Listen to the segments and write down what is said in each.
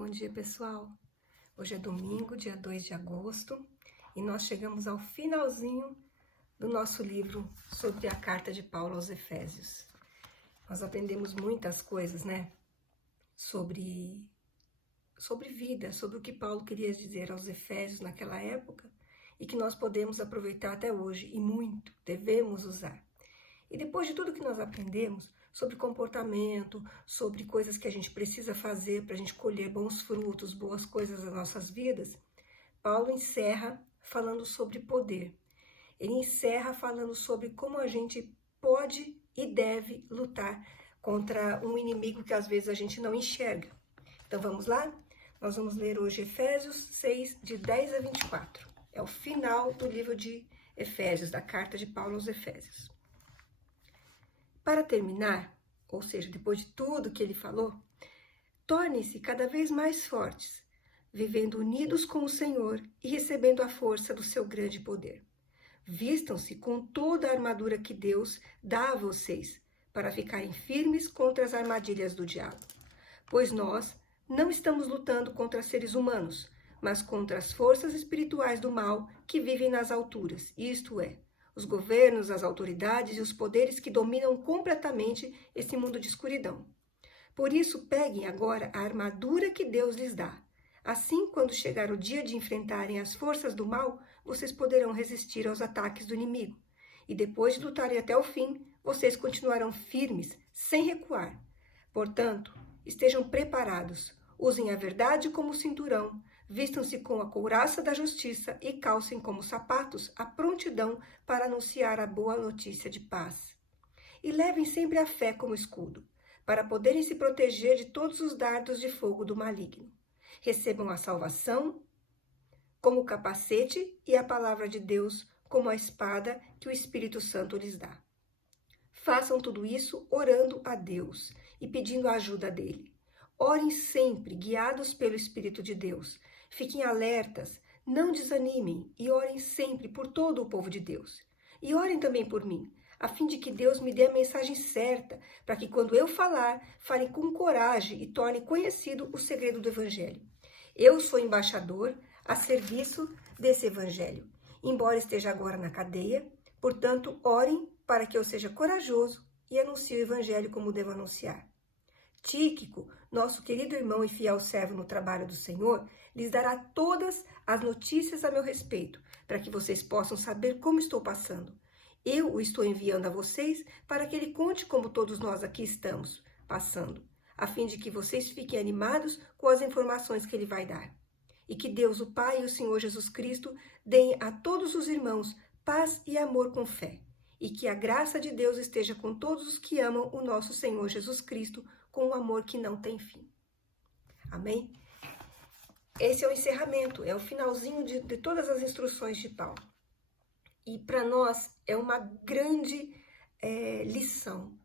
Bom dia, pessoal. Hoje é domingo, dia 2 de agosto, e nós chegamos ao finalzinho do nosso livro sobre a carta de Paulo aos Efésios. Nós aprendemos muitas coisas, né? Sobre vida, sobre o que Paulo queria dizer aos Efésios naquela época e que nós podemos aproveitar até hoje, e muito, devemos usar. E depois de tudo que nós aprendemos sobre comportamento, sobre coisas que a gente precisa fazer para a gente colher bons frutos, boas coisas nas nossas vidas, Paulo encerra falando sobre poder. Ele encerra falando sobre como a gente pode e deve lutar contra um inimigo que às vezes a gente não enxerga. Então vamos lá? Nós vamos ler hoje Efésios 6, de 10 a 24. É o final do livro de Efésios, da carta de Paulo aos Efésios. Para terminar, ou seja, depois de tudo que ele falou, tornem-se cada vez mais fortes, vivendo unidos com o Senhor e recebendo a força do seu grande poder. Vistam-se com toda a armadura que Deus dá a vocês, para ficarem firmes contra as armadilhas do diabo. Pois nós não estamos lutando contra seres humanos, mas contra as forças espirituais do mal que vivem nas alturas, isto é, os governos, as autoridades e os poderes que dominam completamente esse mundo de escuridão. Por isso, peguem agora a armadura que Deus lhes dá. Assim, quando chegar o dia de enfrentarem as forças do mal, vocês poderão resistir aos ataques do inimigo. E depois de lutarem até o fim, vocês continuarão firmes, sem recuar. Portanto, estejam preparados, usem a verdade como cinturão, vistam-se com a couraça da justiça e calcem como sapatos a prontidão para anunciar a boa notícia de paz. E levem sempre a fé como escudo, para poderem se proteger de todos os dardos de fogo do maligno. Recebam a salvação como capacete e a palavra de Deus como a espada que o Espírito Santo lhes dá. Façam tudo isso orando a Deus e pedindo a ajuda dele. Orem sempre, guiados pelo Espírito de Deus. Fiquem alertas, não desanimem e orem sempre por todo o povo de Deus. E orem também por mim, a fim de que Deus me dê a mensagem certa, para que quando eu falar, fale com coragem e torne conhecido o segredo do Evangelho. Eu sou embaixador a serviço desse Evangelho, embora esteja agora na cadeia, portanto, orem para que eu seja corajoso e anuncie o Evangelho como devo anunciar. Tíquico, nosso querido irmão e fiel servo no trabalho do Senhor, lhes dará todas as notícias a meu respeito, para que vocês possam saber como estou passando. Eu o estou enviando a vocês para que ele conte como todos nós aqui estamos passando, a fim de que vocês fiquem animados com as informações que ele vai dar. E que Deus, o Pai e o Senhor Jesus Cristo deem a todos os irmãos paz e amor com fé. E que a graça de Deus esteja com todos os que amam o nosso Senhor Jesus Cristo, com um amor que não tem fim. Amém? Esse é o encerramento, é o finalzinho de todas as instruções de Paulo. E para nós é uma grande lição.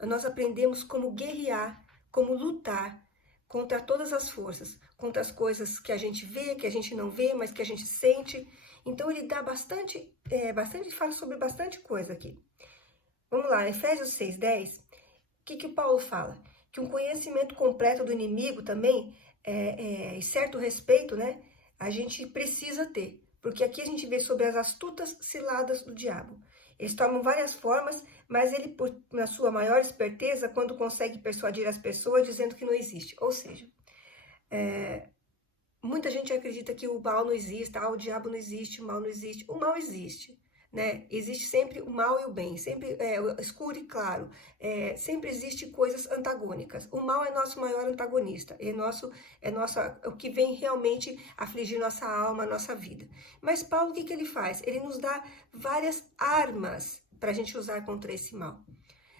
Nós aprendemos como guerrear, como lutar contra todas as forças, contra as coisas que a gente vê, que a gente não vê, mas que a gente sente. Então ele dá fala sobre bastante coisa aqui. Vamos lá, Efésios 6:10, o que o Paulo fala? Que um conhecimento completo do inimigo também, e certo respeito, né, a gente precisa ter. Porque aqui a gente vê sobre as astutas ciladas do diabo. Eles tomam várias formas, mas ele, na sua maior esperteza, quando consegue persuadir as pessoas dizendo que não existe. Ou seja, muita gente acredita que o mal não existe, o diabo não existe, o mal não existe. O mal existe, né? Existe sempre o mal e o bem, sempre o escuro e claro. Sempre existe coisas antagônicas. O mal é nosso maior antagonista, é o que vem realmente afligir nossa alma, nossa vida. Mas Paulo, o que ele faz? Ele nos dá várias armas para a gente usar contra esse mal.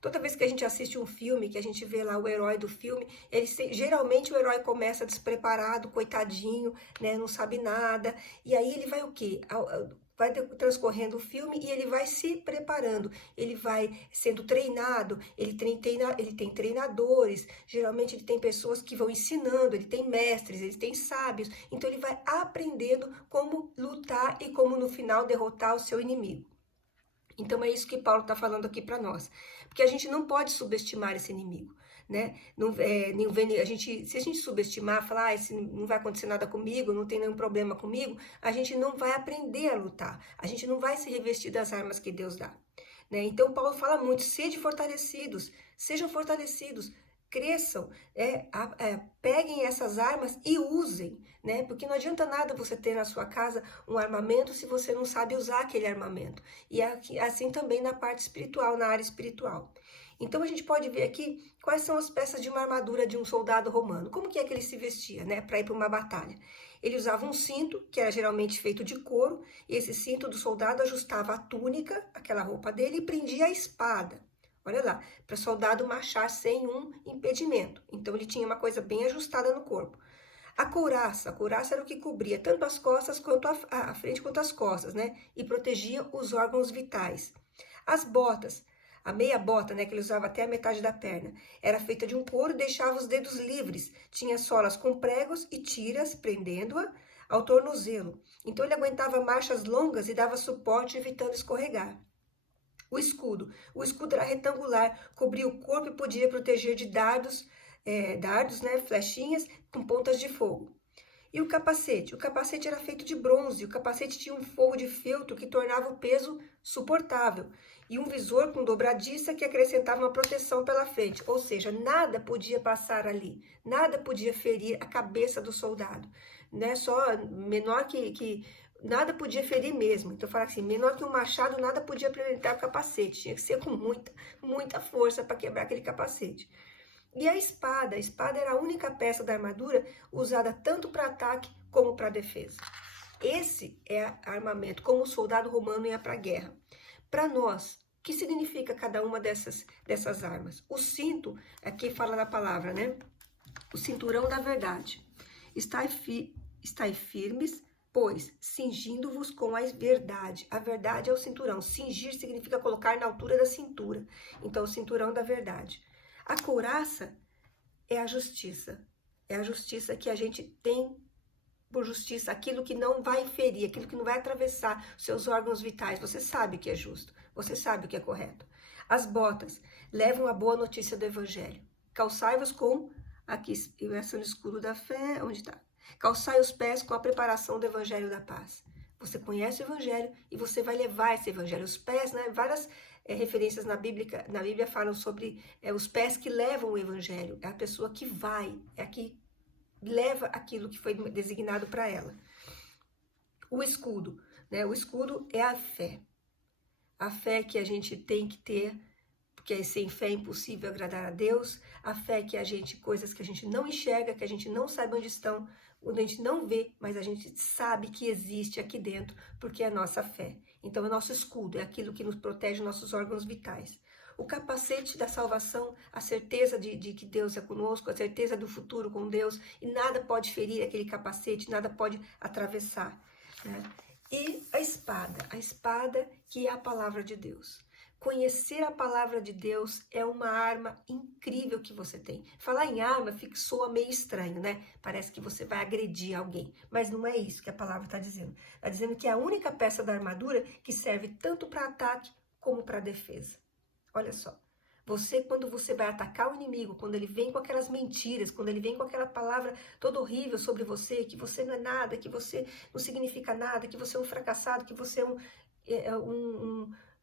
Toda vez que a gente assiste um filme, que a gente vê lá o herói do filme, geralmente o herói começa despreparado, coitadinho, né, não sabe nada, e aí ele vai o quê? Vai transcorrendo o filme e ele vai se preparando, ele vai sendo treinado, ele tem treinadores, geralmente ele tem pessoas que vão ensinando, ele tem mestres, ele tem sábios, então ele vai aprendendo como lutar e como no final derrotar o seu inimigo. Então é isso que Paulo está falando aqui para nós, porque a gente não pode subestimar esse inimigo. né? Se a gente subestimar, falar, não vai acontecer nada comigo, não tem nenhum problema comigo, a gente não vai aprender a lutar, a gente não vai se revestir das armas que Deus dá, né? Então, Paulo fala muito, sejam fortalecidos, cresçam, peguem essas armas e usem, né? Porque não adianta nada você ter na sua casa um armamento se você não sabe usar aquele armamento. E assim também na parte espiritual, na área espiritual. Então a gente pode ver aqui quais são as peças de uma armadura de um soldado romano. Como que é que ele se vestia, né, para ir para uma batalha? Ele usava um cinto, que era geralmente feito de couro, e esse cinto do soldado ajustava a túnica, aquela roupa dele, e prendia a espada. Olha lá, para o soldado marchar sem um impedimento. Então ele tinha uma coisa bem ajustada no corpo. A couraça era o que cobria tanto as costas quanto a frente quanto as costas, né? E protegia os órgãos vitais. As botas, a meia bota, né, que ele usava até a metade da perna, era feita de um couro e deixava os dedos livres. Tinha solas com pregos e tiras, prendendo-a ao tornozelo. Então ele aguentava marchas longas e dava suporte, evitando escorregar. O escudo era retangular, cobria o corpo e podia proteger de dardos, né, flechinhas com pontas de fogo. E o capacete? O capacete era feito de bronze, o capacete tinha um forro de feltro que tornava o peso suportável, e um visor com dobradiça que acrescentava uma proteção pela frente, ou seja, nada podia passar ali, nada podia ferir a cabeça do soldado, né? Só menor que nada podia ferir mesmo. Então, fala assim, menor que um machado, nada podia apresentar o capacete. Tinha que ser com muita força para quebrar aquele capacete. E a espada era a única peça da armadura usada tanto para ataque como para defesa. Esse é armamento, como o soldado romano ia para a guerra. Para nós, o que significa cada uma dessas armas? O cinto, aqui fala na palavra, né? O cinturão da verdade. Estai firmes, pois, cingindo-vos com a verdade. A verdade é o cinturão. Cingir significa colocar na altura da cintura. Então, o cinturão da verdade. A couraça é a justiça. É a justiça que a gente tem por justiça, aquilo que não vai ferir, aquilo que não vai atravessar seus órgãos vitais. Você sabe que é justo, você sabe o que é correto. As botas levam a boa notícia do evangelho. Calçai-vos com, aqui, versão de escudo da fé, onde está? Calçai os pés com a preparação do evangelho da paz. Você conhece o evangelho e você vai levar esse evangelho. Os pés, né? Várias referências na Bíblia falam sobre os pés que levam o evangelho. É a pessoa que vai, é a que leva aquilo que foi designado para ela. O escudo, né? O escudo é a fé. A fé que a gente tem que ter, porque sem fé é impossível agradar a Deus. A fé que coisas que a gente não enxerga, que a gente não sabe onde estão, onde a gente não vê, mas a gente sabe que existe aqui dentro, porque é a nossa fé. Então, o nosso escudo é aquilo que nos protege nossos órgãos vitais. O capacete da salvação, a certeza de que Deus é conosco, a certeza do futuro com Deus, e nada pode ferir aquele capacete, nada pode atravessar, né? E a espada que é a palavra de Deus. Conhecer a palavra de Deus é uma arma incrível que você tem. Falar em arma soa meio estranho, né? Parece que você vai agredir alguém, mas não é isso que a palavra está dizendo. Está dizendo que é a única peça da armadura que serve tanto para ataque como para defesa. Olha só, quando você vai atacar o inimigo, quando ele vem com aquelas mentiras, quando ele vem com aquela palavra toda horrível sobre você, que você não é nada, que você não significa nada, que você é um fracassado, que você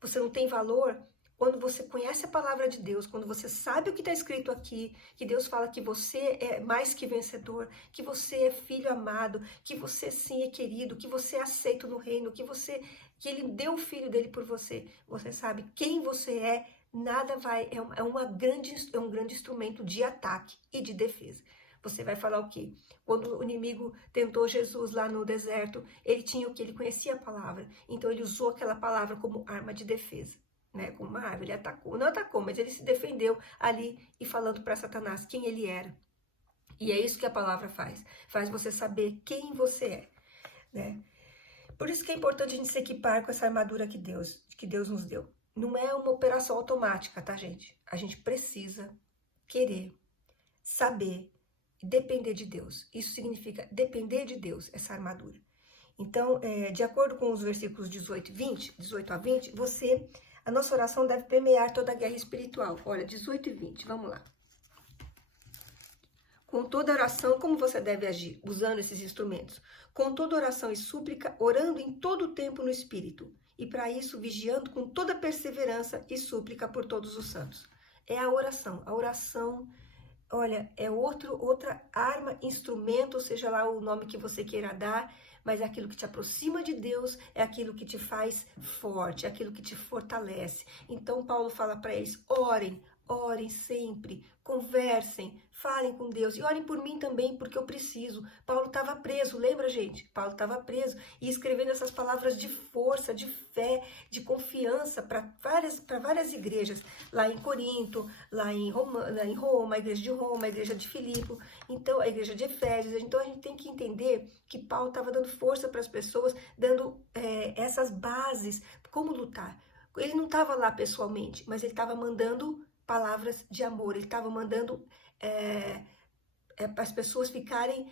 você não tem valor, quando você conhece a palavra de Deus, quando você sabe o que está escrito aqui, que Deus fala que você é mais que vencedor, que você é filho amado, que você sim é querido, que você é aceito no reino, que Ele deu o filho dele por você, você sabe quem você é, nada vai, é um grande instrumento de ataque e de defesa. Você vai falar o quê? Quando o inimigo tentou Jesus lá no deserto, ele tinha o que? Ele conhecia a palavra. Então ele usou aquela palavra como arma de defesa, né? Como uma arma. Ele não atacou, mas ele se defendeu ali e falando para Satanás quem ele era. E é isso que a palavra faz. Faz você saber quem você é, né? Por isso que é importante a gente se equipar com essa armadura que Deus nos deu. Não é uma operação automática, tá, gente? A gente precisa querer, saber, depender de Deus. Isso significa depender de Deus, essa armadura. Então, de acordo com os versículos 18 a 20, a nossa oração deve permear toda a guerra espiritual. Olha, 18 e 20, vamos lá. Com toda oração, como você deve agir? Usando esses instrumentos. Com toda oração e súplica, orando em todo o tempo no Espírito. E para isso, vigiando com toda perseverança e súplica por todos os santos. É a oração. A oração, olha, é outra arma, instrumento, seja lá o nome que você queira dar, mas é aquilo que te aproxima de Deus, é aquilo que te faz forte, é aquilo que te fortalece. Então, Paulo fala para eles, orem sempre, conversem, falem com Deus e orem por mim também, porque eu preciso. Paulo estava preso, lembra, gente? Paulo estava preso e escrevendo essas palavras de força, de fé, de confiança para várias igrejas, lá em Corinto, lá em Roma, a igreja de Roma, a igreja de Filipe, então a igreja de Efésios. Então a gente tem que entender que Paulo estava dando força para as pessoas, dando essas bases, como lutar. Ele não estava lá pessoalmente, mas ele estava mandando palavras de amor, ele estava mandando para as pessoas ficarem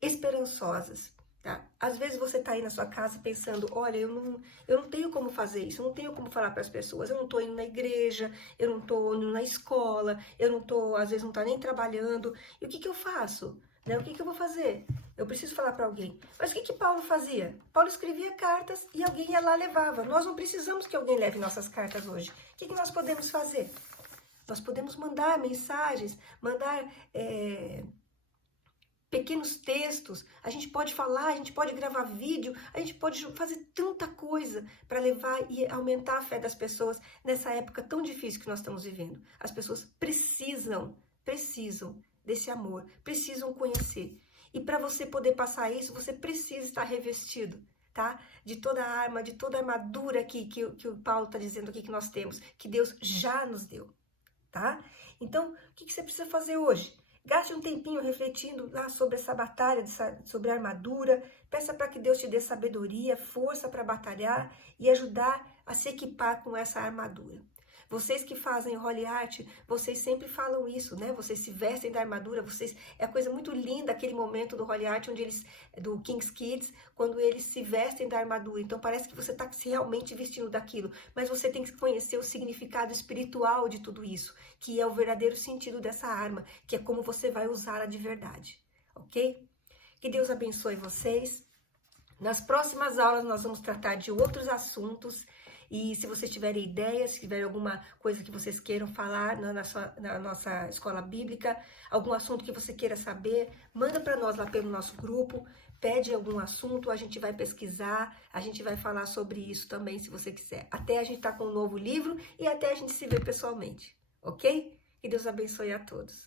esperançosas. Tá? Às vezes você está aí na sua casa pensando, olha, eu não tenho como fazer isso, eu não tenho como falar para as pessoas, eu não estou indo na igreja, eu não estou indo na escola, eu não estou, às vezes não está nem trabalhando, e o que eu faço? Né? O que eu vou fazer? Eu preciso falar para alguém. Mas o que Paulo fazia? Paulo escrevia cartas e alguém ia lá e levava. Nós não precisamos que alguém leve nossas cartas hoje. O que nós podemos fazer? Nós podemos mandar mensagens, mandar pequenos textos, a gente pode falar, a gente pode gravar vídeo, a gente pode fazer tanta coisa para levar e aumentar a fé das pessoas nessa época tão difícil que nós estamos vivendo. As pessoas precisam desse amor, precisam conhecer. E para você poder passar isso, você precisa estar revestido, tá? De toda a arma, de toda a armadura que o Paulo está dizendo aqui que nós temos, que Deus já nos deu. Tá? Então, o que você precisa fazer hoje? Gaste um tempinho refletindo lá sobre essa batalha, sobre a armadura. Peça para que Deus te dê sabedoria, força para batalhar e ajudar a se equipar com essa armadura. Vocês que fazem Holy Art, vocês sempre falam isso, né? Vocês se vestem da armadura, é a coisa muito linda aquele momento do Holy Art, do King's Kids, quando eles se vestem da armadura. Então parece que você está realmente vestindo daquilo, mas você tem que conhecer o significado espiritual de tudo isso, que é o verdadeiro sentido dessa arma, que é como você vai usá-la de verdade, ok? Que Deus abençoe vocês. Nas próximas aulas nós vamos tratar de outros assuntos. E se vocês tiverem ideias, se tiverem alguma coisa que vocês queiram falar na nossa escola bíblica, algum assunto que você queira saber, manda para nós lá pelo nosso grupo, pede algum assunto, a gente vai pesquisar, a gente vai falar sobre isso também, se você quiser. Até a gente tá com um novo livro e até a gente se ver pessoalmente, ok? Que Deus abençoe a todos.